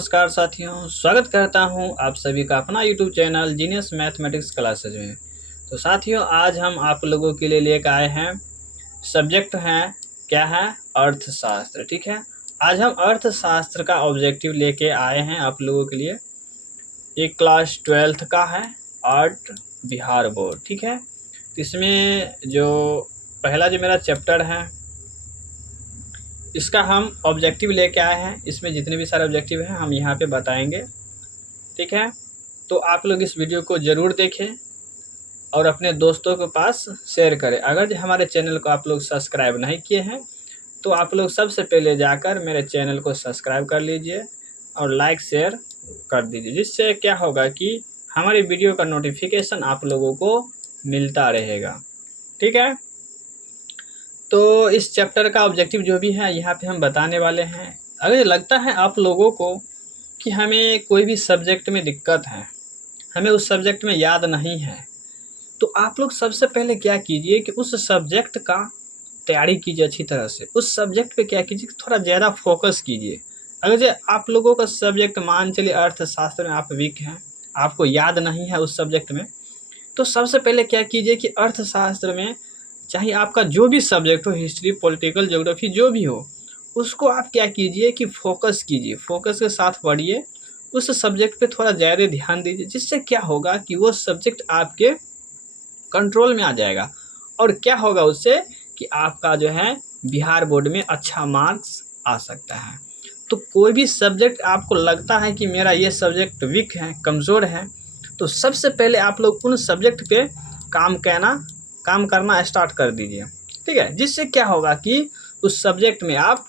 नमस्कार साथियों, स्वागत करता हूं आप सभी का अपना YouTube channel genius mathematics classes में। तो साथियों, आज हम आप लोगों के लिए लेकर आए हैं सब्जेक्ट हैं क्या है अर्थशास्त्र। ठीक है, आज हम अर्थशास्त्र का ऑब्जेक्टिव लेके आए हैं आप लोगों के लिए। एक क्लास 12th का है, आर्ट बिहार बोर्ड। ठीक है, तो इसमें जो पहला जो मेरा चैप्टर है इसका हम ऑब्जेक्टिव लेके आए हैं। इसमें जितने भी सारे ऑब्जेक्टिव हैं हम यहाँ पे बताएंगे। ठीक है, तो आप लोग इस वीडियो को ज़रूर देखें और अपने दोस्तों के पास शेयर करें। अगर हमारे चैनल को आप लोग सब्सक्राइब नहीं किए हैं तो आप लोग सबसे पहले जाकर मेरे चैनल को सब्सक्राइब कर लीजिए और लाइक शेयर कर दीजिए, जिससे क्या होगा कि हमारी वीडियो का नोटिफिकेशन आप लोगों को मिलता रहेगा। ठीक है, तो इस चैप्टर का ऑब्जेक्टिव जो भी है यहाँ पे हम बताने वाले हैं। अगर लगता है आप लोगों को कि हमें कोई भी सब्जेक्ट में दिक्कत है, हमें उस सब्जेक्ट में याद नहीं है, तो आप लोग सबसे पहले क्या कीजिए कि उस सब्जेक्ट का तैयारी कीजिए अच्छी तरह से। उस सब्जेक्ट पे क्या कीजिए, थोड़ा ज़्यादा फोकस कीजिए। अगर जो आप लोगों का सब्जेक्ट मान चलिए अर्थशास्त्र में आप वीक हैं, आपको याद नहीं है उस सब्जेक्ट में, तो सबसे पहले क्या कीजिए कि अर्थशास्त्र में चाहे आपका जो भी सब्जेक्ट हो, हिस्ट्री, पॉलिटिकल, ज्योग्राफी, जो भी हो, उसको आप क्या कीजिए कि फोकस कीजिए, फोकस के साथ पढ़िए। उस सब्जेक्ट पे थोड़ा ज़्यादा ध्यान दीजिए, जिससे क्या होगा कि वो सब्जेक्ट आपके कंट्रोल में आ जाएगा। और क्या होगा उससे कि आपका जो है बिहार बोर्ड में अच्छा मार्क्स आ सकता है। तो कोई भी सब्जेक्ट आपको लगता है कि मेरा ये सब्जेक्ट वीक है, कमज़ोर है, तो सबसे पहले आप लोग उन सब्जेक्ट पे काम करना स्टार्ट कर दीजिए। ठीक है, जिससे क्या होगा कि उस सब्जेक्ट में आप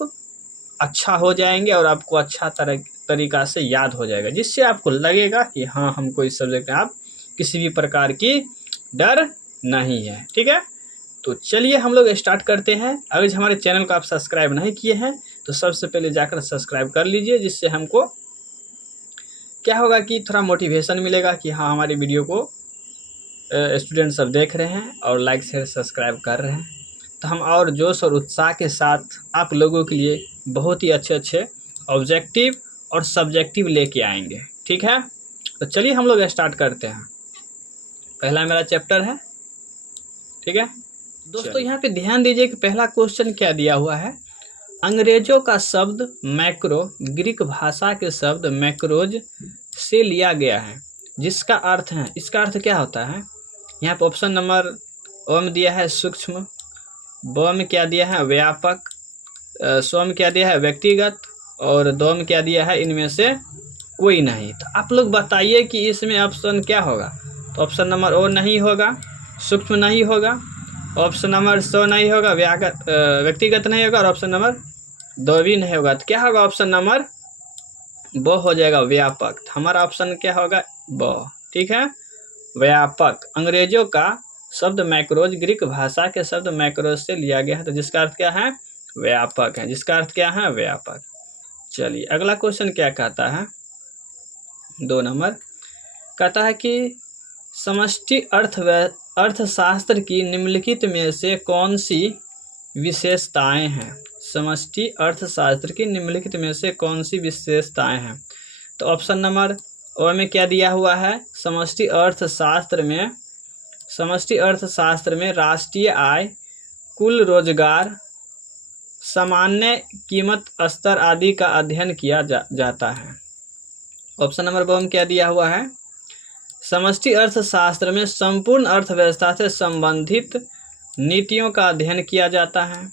अच्छा हो जाएंगे और आपको अच्छा तरीका से याद हो जाएगा, जिससे आपको लगेगा कि हाँ, हमको इस सब्जेक्ट में आप किसी भी प्रकार की डर नहीं है। ठीक है, तो चलिए हम लोग स्टार्ट करते हैं। अगर हमारे चैनल को आप सब्सक्राइब नहीं किए हैं तो सबसे पहले जाकर सब्सक्राइब कर लीजिए, जिससे हमको क्या होगा कि थोड़ा मोटिवेशन मिलेगा कि हाँ, हमारी वीडियो को स्टूडेंट सब देख रहे हैं और लाइक शेयर सब्सक्राइब कर रहे हैं। तो हम और जोश और उत्साह के साथ आप लोगों के लिए बहुत ही अच्छे अच्छे ऑब्जेक्टिव और सब्जेक्टिव लेके आएंगे। ठीक है, तो चलिए हम लोग स्टार्ट करते हैं। पहला मेरा चैप्टर है। ठीक है दोस्तों, यहाँ पे ध्यान दीजिए कि पहला क्वेश्चन क्या दिया हुआ है। अंग्रेजों का शब्द मैक्रो ग्रीक भाषा के शब्द मैक्रोज से लिया गया है, जिसका अर्थ है, इसका अर्थ क्या होता है। यहाँ पे ऑप्शन नंबर ओ में दिया है सूक्ष्म, ब में क्या दिया है व्यापक, स्व में क्या दिया है व्यक्तिगत, और दो में क्या दिया है इनमें से कोई नहीं। तो आप लोग बताइए कि इसमें ऑप्शन क्या होगा। तो ऑप्शन नंबर ओ नहीं होगा, सूक्ष्म नहीं होगा, ऑप्शन नंबर स्व नहीं होगा, व्यक्तिगत नहीं होगा, और ऑप्शन नंबर दो भी नहीं होगा। तो क्या होगा, ऑप्शन नंबर ब हो जाएगा व्यापक। तो हमारा ऑप्शन क्या होगा ब। ठीक है, व्यापक। अंग्रेजों का शब्द मैक्रोज ग्रीक भाषा के शब्द मैक्रोज से लिया गया है, तो जिसका अर्थ क्या है व्यापक है, जिसका अर्थ क्या है व्यापक। चलिए अगला क्वेश्चन क्या कहता है, 2 नंबर कहता है कि समष्टि अर्थशास्त्र की निम्नलिखित में से कौन सी विशेषताएं हैं। समष्टि अर्थशास्त्र की निम्नलिखित में से कौन सी विशेषताएं हैं। तो ऑप्शन नंबर ओ में क्या दिया हुआ है, समष्टि अर्थशास्त्र में राष्ट्रीय आय, कुल रोजगार, सामान्य कीमत स्तर आदि का अध्ययन किया जाता है। ऑप्शन नंबर ब में क्या दिया हुआ है, समष्टि अर्थशास्त्र में संपूर्ण अर्थव्यवस्था से संबंधित नीतियों का अध्ययन किया जाता है।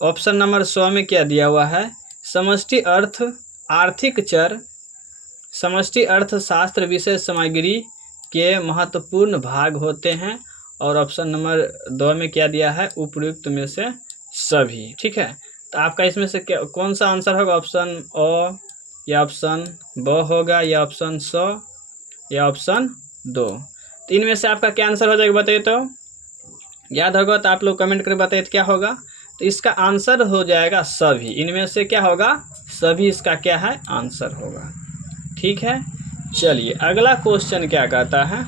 ऑप्शन नंबर 100 में क्या दिया हुआ है, समष्टि आर्थिक चर, समष्टि अर्थशास्त्र विषय सामग्री के महत्वपूर्ण भाग होते हैं। और ऑप्शन नंबर 2 में क्या दिया है, उपयुक्त में से सभी। ठीक है, तो आपका इसमें से क्या कौन सा आंसर होगा, ऑप्शन ओ या ऑप्शन ब होगा या ऑप्शन 100 या ऑप्शन 2। तो इनमें से आपका क्या आंसर हो जाएगा बताइए। तो याद होगा तो आप लोग कमेंट करके बताइए तो क्या होगा। तो इसका आंसर हो जाएगा सभी। इनमें से क्या होगा, सभी इसका क्या है आंसर होगा। ठीक है, चलिए अगला क्वेश्चन क्या कहता है।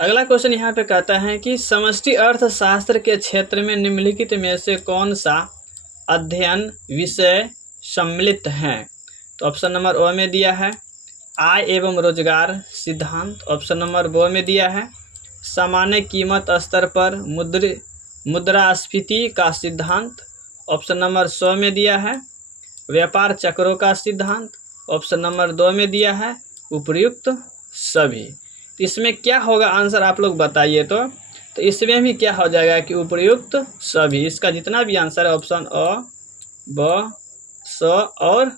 अगला क्वेश्चन यहाँ पे कहता है कि समष्टि अर्थशास्त्र के क्षेत्र में निम्नलिखित में से कौन सा अध्ययन विषय सम्मिलित हैं? तो ऑप्शन नंबर ओ में दिया है आय एवं रोजगार सिद्धांत, ऑप्शन नंबर बो में दिया है सामान्य कीमत स्तर पर मुद्रास्फीति का सिद्धांत, ऑप्शन नंबर 100 में दिया है व्यापार चक्रों का सिद्धांत, ऑप्शन नंबर 2 में दिया है उपर्युक्त सभी। तो इसमें क्या होगा आंसर आप लोग बताइए। तो इसमें भी क्या हो जाएगा कि उपर्युक्त सभी, इसका जितना भी आंसर है ऑप्शन अ, ब, स और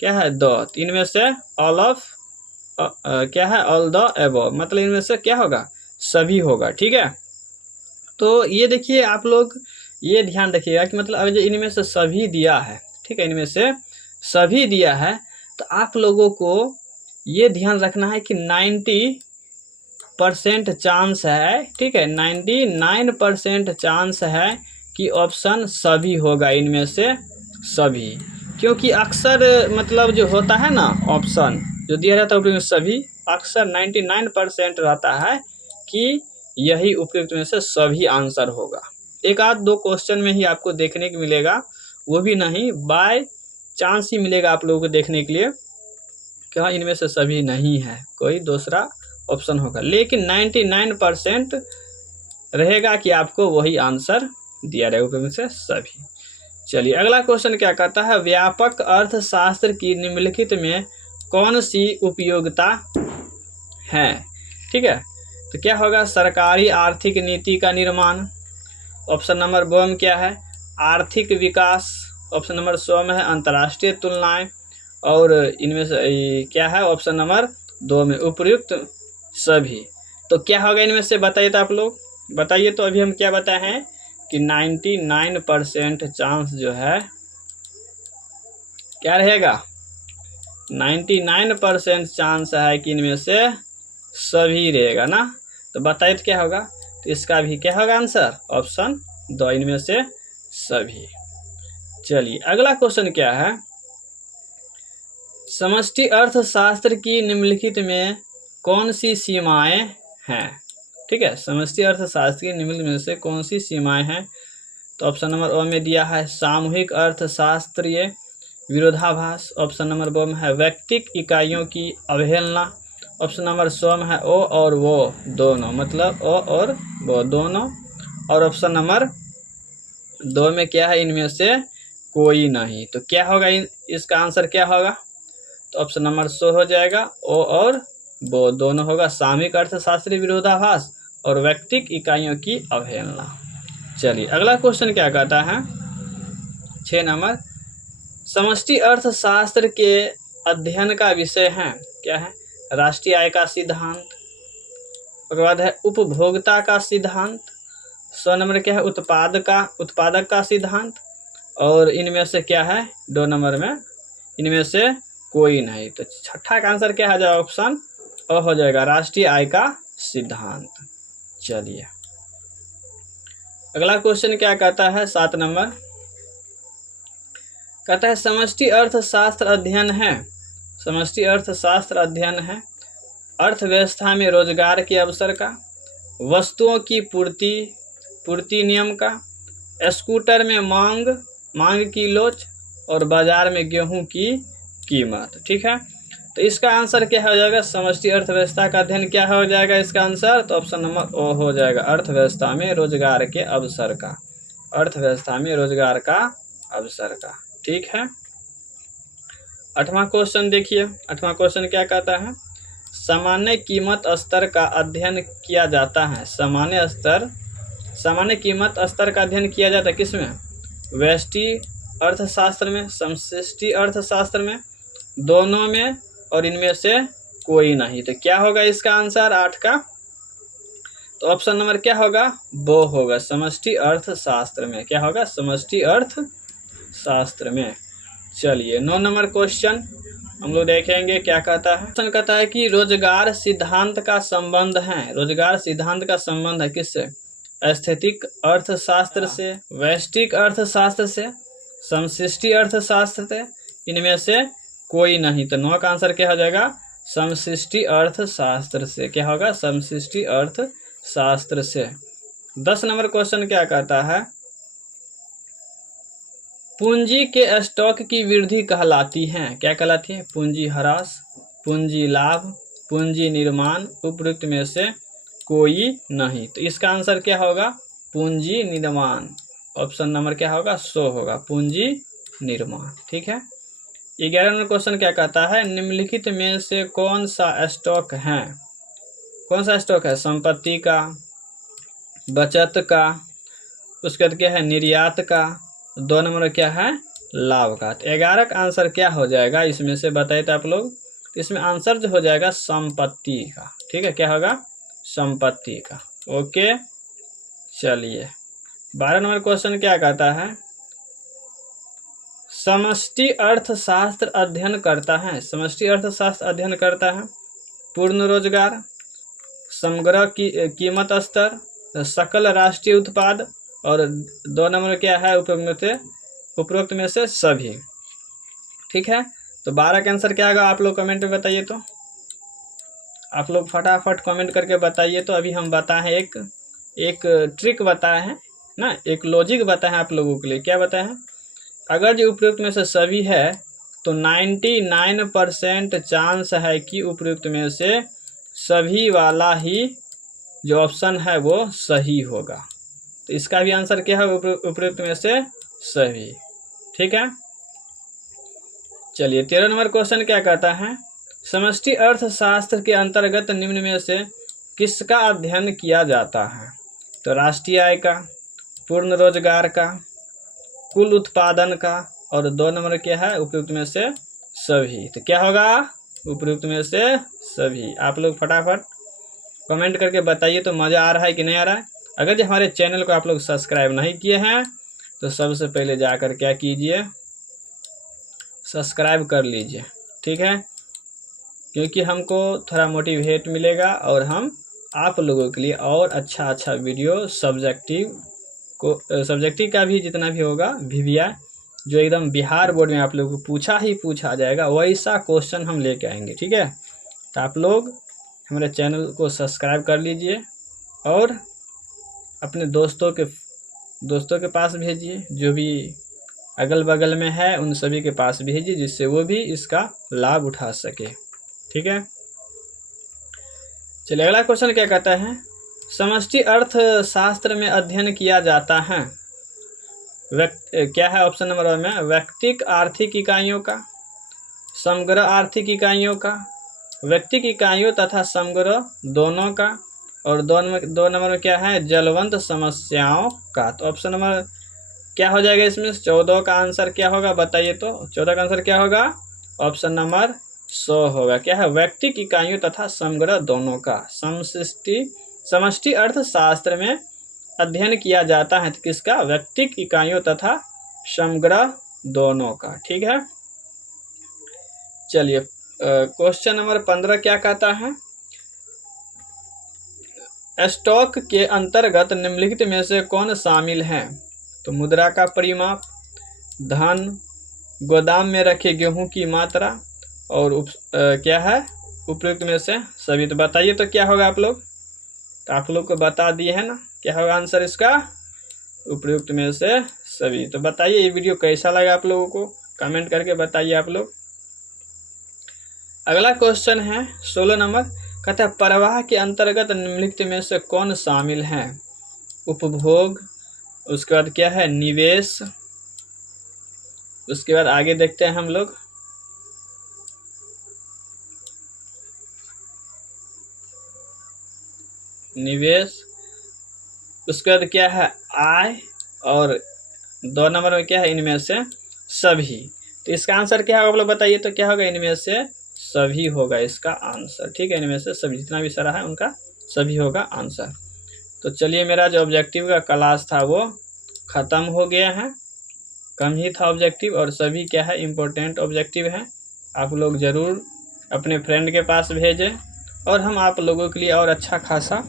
क्या है द, इनमें से ऑल ऑफ क्या है ऑल द एबव, मतलब इनमें से क्या होगा सभी होगा। ठीक है, तो ये देखिए आप लोग ये ध्यान रखिएगा कि मतलब अगर जो इनमें से सभी दिया है, ठीक है, इनमें से सभी दिया है तो आप लोगों को ये ध्यान रखना है कि 90% चांस है, ठीक है, 99% चांस है कि ऑप्शन सभी होगा इनमें से सभी, क्योंकि अक्सर मतलब जो होता है ना ऑप्शन जो दिया जाता है उपयुक्त सभी, अक्सर 99% रहता है कि यही उपयुक्त में से सभी आंसर होगा। एक आध दो क्वेश्चन में ही आपको देखने को मिलेगा, वो भी नहीं बाय चांस ही मिलेगा आप लोगों को देखने के लिए क्या इनमें से सभी नहीं है, कोई दूसरा ऑप्शन होगा, लेकिन 99% रहेगा कि आपको वही आंसर दिया रहेगा उपयुक्त में से सभी। चलिए अगला क्वेश्चन क्या कहता है व्यापक अर्थशास्त्र की निम्नलिखित में कौन सी उपयोगिता है? ठीक है, तो क्या होगा सरकारी आर्थिक नीति का निर्माण, ऑप्शन नंबर बो में क्या है आर्थिक विकास, ऑप्शन नंबर 100 में है अंतर्राष्ट्रीय तुलनाएं और इनमें से क्या है ऑप्शन नंबर 2 में उपर्युक्त सभी। तो क्या होगा इनमें से बताइए, तो आप लोग बताइए। तो अभी हम क्या बताए हैं कि 99% चांस जो है क्या रहेगा 99% चांस है कि इनमें से सभी रहेगा ना। तो बताइए तो क्या होगा, तो इसका भी क्या होगा आंसर ऑप्शन 2 इनमें से सभी। चलिए अगला क्वेश्चन क्या है समष्टि अर्थशास्त्र की निम्नलिखित में कौन सी सीमाएं हैं? ठीक है, समष्टि अर्थशास्त्र की निम्नलिखित में से कौन सी सीमाएं हैं? तो ऑप्शन नंबर ओ में दिया है सामूहिक अर्थशास्त्रीय विरोधाभास, ऑप्शन नंबर बो में है व्यक्तिक इकाइयों की अवहेलना, ऑप्शन नंबर 100 में है ओ और वो दोनों, मतलब ओ और वो दोनों, और ऑप्शन नंबर 2 में क्या है इनमें से कोई नहीं। तो क्या होगा इसका आंसर क्या होगा, तो ऑप्शन नंबर 100 हो जाएगा ओ और वो दोनों होगा सामूहिक अर्थशास्त्रीय विरोधाभास और व्यक्तिक इकाइयों की अवहेलना। चलिए अगला क्वेश्चन क्या कहता है 6 नंबर समष्टि अर्थशास्त्र के अध्ययन का विषय है क्या है राष्ट्रीय आय का सिद्धांत, उसके बाद है उपभोक्ता का सिद्धांत, 100 नंबर क्या है उत्पादक का सिद्धांत, और इनमें से क्या है 2 नंबर में इनमें से कोई नहीं। तो छठा का आंसर क्या हो जाएगा ऑप्शन अ हो जाएगा राष्ट्रीय आय का सिद्धांत। चलिए अगला क्वेश्चन क्या कहता है 7 नंबर कहता है समष्टि अर्थशास्त्र अध्ययन है, समष्टि अर्थशास्त्र अध्ययन है अर्थव्यवस्था में रोजगार के अवसर का, वस्तुओं की पूर्ति नियम का, स्कूटर में मांग की लोच और बाजार में गेहूं की कीमत। ठीक है, तो इसका आंसर क्या हो जाएगा समष्टि अर्थव्यवस्था का अध्ययन क्या हो जाएगा इसका आंसर, तो ऑप्शन नंबर ओ हो जाएगा अर्थव्यवस्था में रोजगार के अवसर का, अर्थव्यवस्था में रोजगार का अवसर का। ठीक है, 8वां क्वेश्चन देखिए, 8वां क्वेश्चन क्या कहता है सामान्य कीमत स्तर का अध्ययन किया जाता है, सामान्य कीमत स्तर का अध्ययन किया जाता है किसमें व्यष्टि अर्थशास्त्र में, समष्टि अर्थशास्त्र में, दोनों में, और इनमें से कोई नहीं। तो क्या होगा इसका आंसर 8 का, तो ऑप्शन नंबर क्या होगा वो होगा समष्टि अर्थशास्त्र में, क्या होगा समष्टि अर्थशास्त्र में। चलिए 9 नंबर क्वेश्चन हम लोग देखेंगे क्या कहता है, क्वेश्चन कहता है कि रोजगार सिद्धांत का संबंध है, रोजगार सिद्धांत का संबंध है किससे स्थैतिक अर्थशास्त्र से, वैश्विक अर्थशास्त्र से, समष्टि अर्थशास्त्र से, इनमें से कोई नहीं। तो 9 का आंसर क्या हो जाएगा समष्टि अर्थशास्त्र से। क्या होगा? समष्टि अर्थशास्त्र से। 10 नंबर क्वेश्चन क्या कहता है? पूंजी के स्टॉक की वृद्धि कहलाती है, क्या कहलाती है? पूंजी ह्रास, पूंजी लाभ, पूंजी निर्माण, उपयुक्त में से कोई नहीं। तो इसका आंसर क्या होगा? पूंजी निर्माण। ऑप्शन नंबर क्या होगा? 100 होगा, पूंजी निर्माण। ठीक है। 11 नंबर क्वेश्चन क्या कहता है? निम्नलिखित में से कौन सा स्टॉक है? कौन सा स्टॉक है? संपत्ति का, बचत का, उसके बाद क्या है? निर्यात का, 2 नंबर क्या है? लाभ का। तो 11 का आंसर क्या हो जाएगा इसमें से बताइए तो आप लोग। इसमें आंसर जो हो जाएगा संपत्ति का। ठीक है, क्या होगा? संपत्ति का। ओके, चलिए 12 नंबर क्वेश्चन क्या कहता है? समष्टि अर्थशास्त्र अध्ययन करता है। समष्टि अर्थशास्त्र अध्ययन करता है पूर्ण रोजगार, समग्र की कीमत स्तर, सकल राष्ट्रीय उत्पाद, और 2 नंबर क्या है? उपरोक्त में से सभी। ठीक है, तो 12 का आंसर क्या होगा? आप लोग कमेंट में बताइए तो। आप लोग फटाफट कमेंट करके बताइए तो। अभी हम बताएं एक ट्रिक बताए हैं ना, एक लॉजिक बताएं आप लोगों के लिए। क्या बताए हैं? अगर जो उपयुक्त में से सभी है तो 99% चांस है कि उपयुक्त में से सभी वाला ही जो ऑप्शन है वो सही होगा। तो इसका भी आंसर क्या है? उपयुक्त में से सभी। ठीक है, चलिए 13 नंबर क्वेश्चन क्या कहता है? समष्टि अर्थशास्त्र के अंतर्गत निम्न में से किसका अध्ययन किया जाता है? तो राष्ट्रीय आय का, पूर्ण रोजगार का, कुल उत्पादन का, और 2 नंबर क्या है? उपयुक्त में से सभी। तो क्या होगा? उपयुक्त में से सभी। आप लोग फटाफट कमेंट करके बताइए तो मज़ा आ रहा है कि नहीं आ रहा है। अगर जो हमारे चैनल को आप लोग सब्सक्राइब नहीं किए हैं तो सबसे पहले जाकर क्या कीजिए? सब्सक्राइब कर लीजिए। ठीक है, क्योंकि हमको थोड़ा मोटिवेट मिलेगा और हम आप लोगों के लिए और अच्छा वीडियो सब्जेक्टिव का भी जितना भी होगा VVI जो एकदम बिहार बोर्ड में आप लोगों को पूछा जाएगा वैसा क्वेश्चन हम लेके आएंगे। ठीक है, तो आप लोग हमारे चैनल को सब्सक्राइब कर लीजिए और अपने दोस्तों के पास भेजिए, जो भी अगल बगल में है उन सभी के पास भेजिए, जिससे वो भी इसका लाभ उठा सके। ठीक है, चलिए अगला क्वेश्चन क्या कहता है? समष्टि अर्थशास्त्र में अध्ययन किया जाता है क्या है? ऑप्शन नंबर 1 में व्यक्तिक आर्थिक इकाइयों का, समग्र आर्थिक इकाइयों का, व्यक्तिक इकाइयों तथा समग्र दोनों का, और 2 नंबर में क्या है? जलवंत समस्याओं का। तो ऑप्शन नंबर क्या हो जाएगा इसमें? 14 का आंसर क्या होगा बताइए तो। 14 का आंसर क्या होगा? ऑप्शन नंबर 100 होगा। क्या है? व्यक्तिक इकाइयों तथा समग्र दोनों का। समष्टि अर्थशास्त्र में अध्ययन किया जाता है तो किसका? व्यक्तिक इकाइयों तथा समग्र दोनों का। ठीक है, चलिए क्वेश्चन नंबर 15 क्या कहता है? स्टॉक के अंतर्गत निम्नलिखित में से कौन शामिल है? तो मुद्रा का परिमाप, धन, गोदाम में रखे गेहूं की मात्रा, और क्या है? उपयुक्त में से सभी। तो बताइए तो क्या होगा आप लोग? तो आप लोग को बता दिए है ना, क्या होगा आंसर इसका? उपयुक्त में से सभी। तो बताइए ये वीडियो कैसा लगा आप लोगों को, कमेंट करके बताइए आप लोग। अगला क्वेश्चन है 16 नंबर, कहता है प्रवाह के अंतर्गत निम्नलिखित में से कौन शामिल है? उपभोग, उसके बाद क्या है? निवेश, उसके बाद आगे देखते हैं हम लोग निवेश, उसके बाद क्या है? आय, और 2 नंबर में क्या है? इनमें से सभी। तो इसका आंसर क्या होगा आप लोग बताइए तो। क्या होगा? इनमें से सभी होगा इसका आंसर। ठीक है, इनमें से सभी, जितना भी सारा है उनका सभी होगा आंसर। तो चलिए मेरा जो ऑब्जेक्टिव का क्लास था वो ख़त्म हो गया है। कम ही था ऑब्जेक्टिव और सभी क्या है? इम्पोर्टेंट ऑब्जेक्टिव है। आप लोग ज़रूर अपने फ्रेंड के पास भेजें और हम आप लोगों के लिए और अच्छा खासा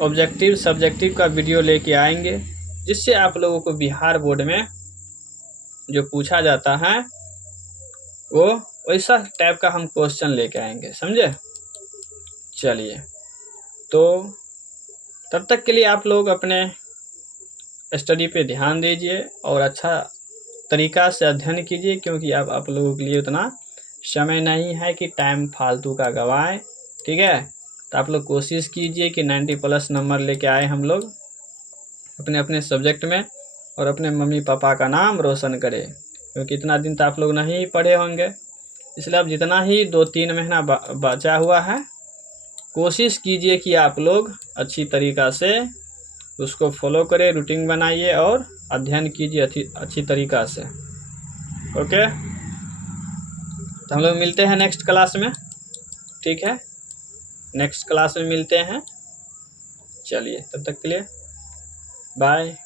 ऑब्जेक्टिव सब्जेक्टिव का वीडियो लेके आएंगे, जिससे आप लोगों को बिहार बोर्ड में जो पूछा जाता है वो वैसा टाइप का हम क्वेश्चन लेके आएंगे, समझे। चलिए, तो तब तक के लिए आप लोग अपने स्टडी पे ध्यान दीजिए और अच्छा तरीका से अध्ययन कीजिए, क्योंकि अब आप लोगों के लिए उतना समय नहीं है कि टाइम फालतू का गवाएं, ठीक है। तो आप लोग कोशिश कीजिए कि 90+ नंबर लेके आए हम लोग अपने अपने सब्जेक्ट में, और अपने मम्मी पापा का नाम रोशन करें, क्योंकि इतना दिन तो आप लोग नहीं पढ़े होंगे। इसलिए अब जितना ही 2-3 महीना बचा हुआ है, कोशिश कीजिए कि आप लोग अच्छी तरीक़ा से उसको फॉलो करें, रूटीन बनाइए और अध्ययन कीजिए अच्छी तरीक़ा से। ओके, तो हम लोग मिलते हैं नेक्स्ट क्लास में, ठीक है। नेक्स्ट क्लास में मिलते हैं। चलिए, तब तक के लिए बाय।